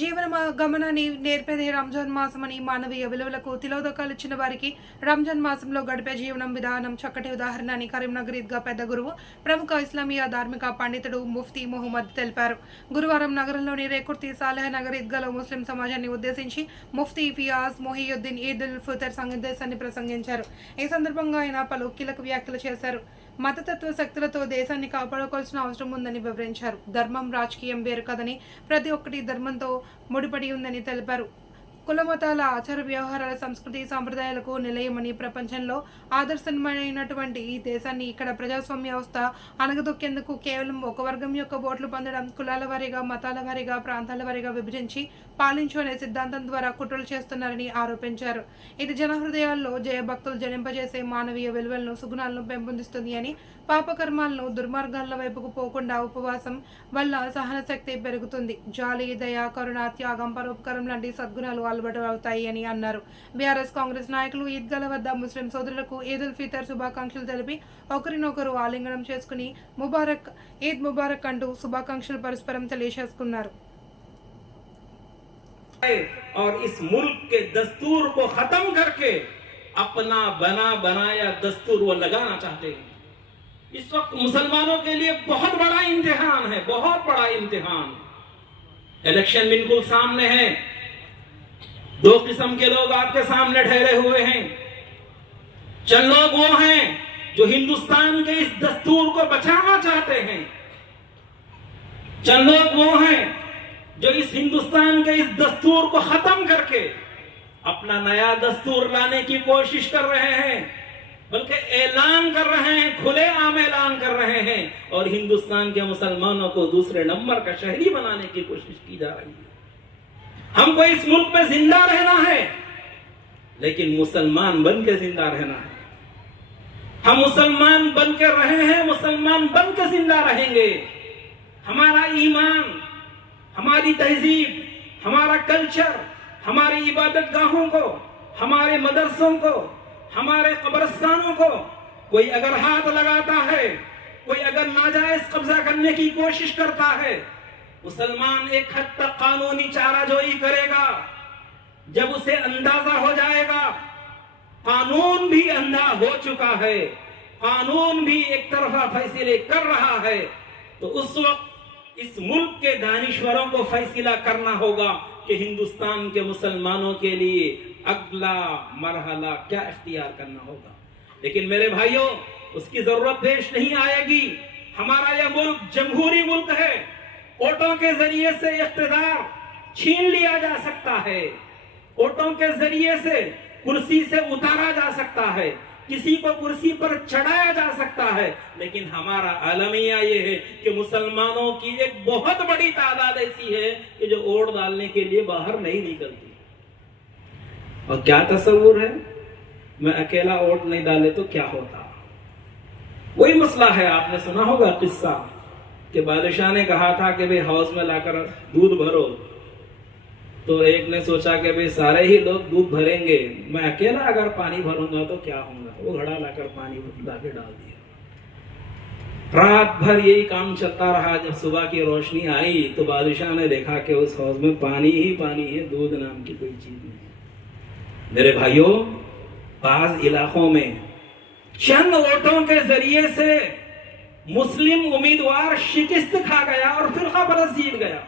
జీవన గమనాన్ని నేర్పేదే రంజాన్ మాసమని మానవీయ విలువలకు తిలోదకాలు ఇచ్చిన వారికి రంజాన్ మాసంలో గడిపే జీవనం విధానం చక్కటి ఉదాహరణ అని కరీంనగర్ ఈద్గా పెద్ద గురువు ప్రముఖ ఇస్లామియా ధార్మిక పండితుడు ముఫ్తీ మొహమ్మద్ తెలిపారు. గురువారం నగరంలోని రేకుర్తి సాలెహ నగర్ ఈద్గాలో ముస్లిం సమాజాన్ని ఉద్దేశించి ముఫ్తీ ఫియాజ్ మొహియుద్దీన్ ఈద్ ఉల్ ఫితర్ సందేశాన్ని ప్రసంగించారు. ఈ సందర్భంగా ఆయన పలు కీలక వ్యాఖ్యలు చేశారు. మతతత్వ శక్తులతో దేశాన్ని కాపాడుకోవాల్సిన అవసరం ఉందని వివరించారు. ధర్మం రాజకీయం వేరు కదని, ప్రతి ఒక్కటి ధర్మంతో ముడిపడి ఉందని తెలిపారు. కులమతాల ఆచార వ్యవహారాల సంస్కృతి సాంప్రదాయాలకు నిలయమని, ప్రపంచంలో ఆదర్శమైనటువంటి ఈ దేశాన్ని ఇక్కడ ప్రజాస్వామ్య వ్యవస్థ అణగదొక్కేందుకు కేవలం ఒక వర్గం యొక్క ఓట్లు పొందడం, కులాల వారీగా, మతాల వారీగా, ప్రాంతాల వారీగా విభజించి పాలించు అనే సిద్ధాంతం ద్వారా కుట్రలు చేస్తున్నారని ఆరోపించారు. ఇది జనహృదయాల్లో జయభక్తులు జనింపజేసే మానవీయ విలువలను, సుగుణాలను పెంపొందిస్తుంది అని, పాపకర్మాలను, దుర్మార్గాల వైపుకు పోకుండా ఉపవాసం వల్ల సహనశక్తి పెరుగుతుంది, జాలి, దయ, కరుణ, త్యాగం, పరోపకారం లాంటి సద్గుణాలు అలవాటు అవుతాయి అని అన్నారు. బీఆర్ఎస్ కాంగ్రెస్ నాయకులు ఈద్గాల వద్ద ముస్లిం సోదరులకు ఈద్ ఉల్ ఫితర్ శుభాకాంక్షలు తెలిపి ఒకరినొకరు ఆలింగనం చేసుకుని ముబారక్, ఈద్ ముబారక్ అంటూ శుభాకాంక్షలు పరస్పరం తెలియజేసుకున్నారు. और इस मुल्क के दस्तूर को खत्म करके अपना बना बनाया दस्तूर वो लगाना चाहते हैं। इस वक्त मुसलमानों के लिए बहुत बड़ा इम्तिहान है, बहुत बड़ा इम्तिहान। इलेक्शन बिल्कुल सामने है, दो किस्म के लोग आपके सामने ठहरे हुए हैं। चंद लोग वो हैं जो हिंदुस्तान के इस दस्तूर को बचाना चाहते हैं, चंद लोग वो हैं जो इस हिंदुस्तान के इस दस्तूर को खत्म करके अपना नया दस्तूर लाने की कोशिश कर रहे हैं, बल्कि ऐलान कर रहे हैं, खुलेआम ऐलान कर रहे हैं, और हिंदुस्तान के मुसलमानों को दूसरे नंबर का शहरी बनाने की कोशिश की जा रही है। हमको इस मुल्क में जिंदा रहना है, लेकिन मुसलमान बन के जिंदा रहना है। हम मुसलमान बन के रहे हैं, मुसलमान बन के जिंदा रहेंगे। हमारा ईमान, हमारी तहजीब, हमारा कल्चर, हमारी इबादत गाहों को, हमारे मदरसों को, हमारे कब्रिस्तानों को कोई अगर हाथ लगाता है, कोई अगर नाजायज कब्जा करने की कोशिश करता है, मुसलमान एक हद तक कानूनी चाराजोई करेगा। जब उसे अंदाजा हो जाएगा कानून भी अंधा हो चुका है, कानून भी एक तरफा फैसले कर रहा है, तो उस वक्त इस मुल्क के दानिश्वरों को फैसला करना होगा कि हिंदुस्तान के मुसलमानों के लिए अगला मरहला क्या इख्तियार करना होगा। लेकिन मेरे भाइयों, उसकी जरूरत पेश नहीं आएगी। हमारा यह मुल्क जमहूरी मुल्क है, वोटों के जरिए से इख्तियार छीन लिया जा सकता है, वोटों के जरिए से कुर्सी से उतारा जा सकता है, किसी को कुर्सी पर चढ़ाया जा सकता है, लेकिन हमारा आलमिया ये है कि मुसलमानों की एक बहुत बड़ी तादाद ऐसी है कि जो वोट डालने के लिए बाहर नहीं निकलती। और क्या तस्वुर है, मैं अकेला वोट नहीं डाले तो क्या होता। वही मसला है, आपने सुना होगा किस्सा कि बादशाह ने कहा था कि भाई हाउस में लाकर दूध भरो, तो एक ने सोचा कि भाई सारे ही लोग दूध भरेंगे, मैं अकेला अगर पानी भरूंगा तो क्या होगा। वो घड़ा लाकर पानी लाके डाल दिया। रात भर यही काम चलता रहा। जब सुबह की रोशनी आई तो बादशाह ने देखा कि उस हाउस में पानी ही पानी है, दूध नाम की कोई चीज नहीं है। मेरे भाइयों, बाज इलाकों में चंद वोटों के जरिए से मुस्लिम उम्मीदवार शिकस्त खा गया और फिरका परस्त जीत गया।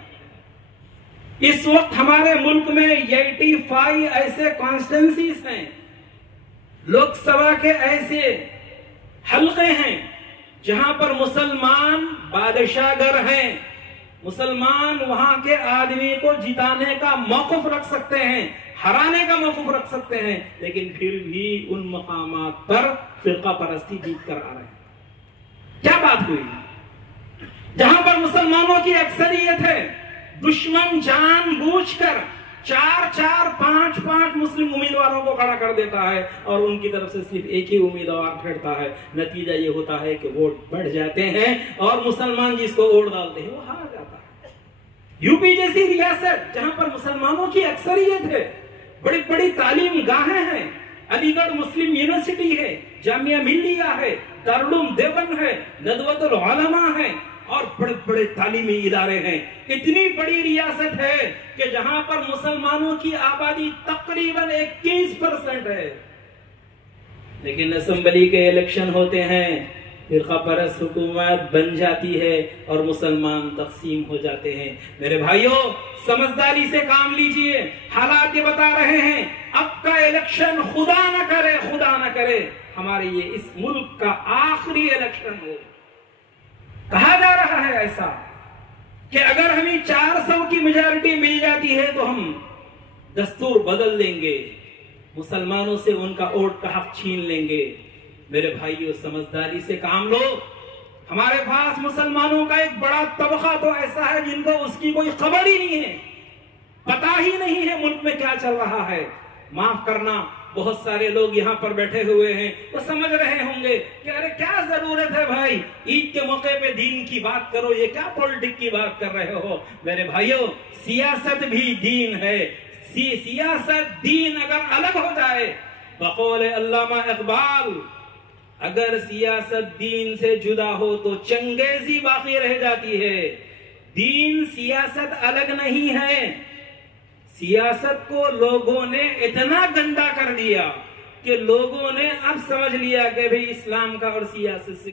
इस वक्त हमारे मुल्क में 85 ऐसे कॉन्स्टिट्यूंसीज हैं, लोकसभा के ऐसे हलके हैं जहां पर मुसलमान बादशाहगर हैं, मुसलमान वहां के आदमी को जिताने का मौक़िफ़ रख सकते हैं, हराने का मौक़िफ़ रख सकते हैं, लेकिन फिर भी उन मकामात पर फिरका परस्ती जीत कर आ रहे हैं। क्या बात हुई? जहां पर मुसलमानों की अक्सरियत है, दुश्मन जानबूझकर 4-4, 5-5 मुस्लिम उम्मीदवारों को खड़ा कर देता है और उनकी तरफ से सिर्फ एक ही उम्मीदवार खड़ता है। नतीजा ये होता है कि वोट बढ़ जाते हैं और मुसलमान जिसको वोट डालते हैं वो हार जाता है। यूपी जैसी रियासत जहां पर मुसलमानों की अक्सरियत है, बड़ी बड़ी तालीम गाहें हैं, अलीगढ़ मुस्लिम यूनिवर्सिटी है, जामिया मिल्लिया है, दारुल उलूम देवबंद है, नदवतुल उलमा है, और बड़े बड़े तालीमी इदारे हैं। इतनी बड़ी रियासत है कि जहां पर मुसलमानों की आबादी तकरीबन 21% है, लेकिन असेंबली के इलेक्शन होते हैं, फिरका परस्त हुकूमत बन जाती है और मुसलमान तकसीम हो जाते हैं। मेरे भाइयों, समझदारी से काम लीजिए। हालात ये बता रहे हैं, अब का इलेक्शन खुदा न करे हमारे ये इस मुल्क का आखिरी इलेक्शन हो। कहा जा रहा है ऐसा कि अगर हमें 400 की मेजॉरिटी मिल जाती है तो हम दस्तूर बदल देंगे, मुसलमानों से उनका वोट का हक छीन लेंगे। मेरे भाइयों, समझदारी से काम लो। हमारे पास मुसलमानों का एक बड़ा तबका तो ऐसा है जिनको उसकी कोई खबर ही नहीं है, पता ही नहीं है मुल्क में क्या चल रहा है। माफ करना, बहुत सारे लोग यहाँ पर बैठे हुए हैं, वो समझ रहे होंगे कि अरे क्या जरूरत है भाई, ईद के मौके पे दीन की बात करो, ये क्या पॉलिटिक्स की बात कर रहे हो। मेरे भाइयों, सियासत भी दीन है। सियासत दीन अगर अलग हो जाए, बकौल अल्लामा इकबाल, अगर सियासत दीन से जुदा हो तो चंगेजी बाकी रह जाती है। दीन सियासत अलग नहीं है। सियासत को लोगों ने इतना गंदा कर दिया कि लोगों ने अब समझ लिया कि भाई इस्लाम का और सियासत से